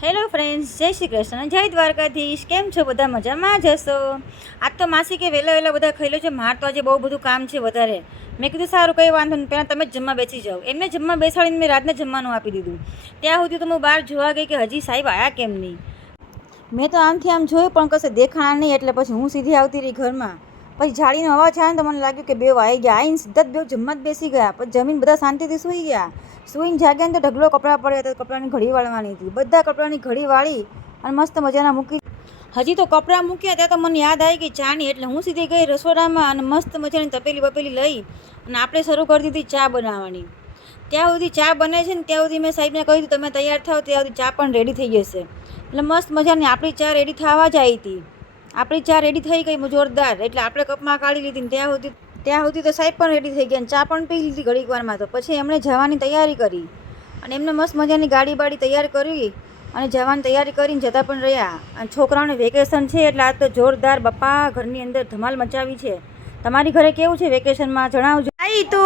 Hello friends, જય શ્રી કૃષ્ણ, જય દ્વારકાધીશ. કેમ છો બધા? મજામાં જ હશો. આજ તો માસી કે વહેલા વહેલા બધા ખાઈ લો છે. માર તો આજે બહુ બધું કામ છે વધારે. મેં કીધું સારું, કંઈ વાંધો નહીં, પહેલાં તમે જ જમવા બેસી જાઓ. એમને જમવા બેસાડીને મેં રાતને જમવાનું આપી દીધું. ત્યાં સુધી તો હું બહાર જોવા ગઈ કે હજી સાહેબ આવ્યા કેમ નહીં. મેં તો આમથી આમ જોયું પણ કશે દેખાણા નહીં, એટલે પછી હું સીધી આવતી રહી ઘરમાં. પછી જાળીનો અવાજ આવે ને તો મને લાગ્યું કે બે આવી ગયા. આવીને સીધા જ બે જમવા જ બેસી ગયા. પછી જમીન બધા શાંતિથી સૂઈ ગયા. સૂઈને જાગ્યા ને તો ઢગલો કપડાં પડ્યા હતા. કપડાની ઘડી વાળવાની હતી. બધા કપડાની ઘડી વાળી અને મસ્ત મજાના મૂકી. હજી તો કપડાં મૂક્યા ત્યાં તો મને યાદ આવી ગઈ ચાની, એટલે હું સીધી ગઈ રસોડામાં અને મસ્ત મજાની તપેલી બપેલી લઈ અને આપણે શરૂ કરી દીધી ચા બનાવવાની. ત્યાં સુધી ચા બને છે ને ત્યાં સુધી મેં સાહેબને કહી દીધું તમે તૈયાર થાવ, ત્યાં સુધી ચા પણ રેડી થઈ જશે. એટલે મસ્ત મજાની આપણી ચા રેડી થવા જ આવી હતી. આપણી ચા રેડી થઈ ગઈ જોરદાર, એટલે આપણે કપમાં કાઢી લીધી ને ત્યાં સુધી તો સાહેબ પણ રેડી થઈ ગયા અને ચા પણ પી લીધી ઘડીક વારમાં. તો પછી એમણે જવાની તૈયારી કરી અને એમને મસ્ત મજાની ગાડી બાડી તૈયાર કરી અને જવાની તૈયારી કરીને જતા પણ રહ્યા. અને છોકરાઓને વેકેશન છે એટલે આજ તો જોરદાર બાપા ઘરની અંદર ધમાલ મચાવી છે. તમારી ઘરે કેવું છે વેકેશનમાં જણાવજો. આઈ તો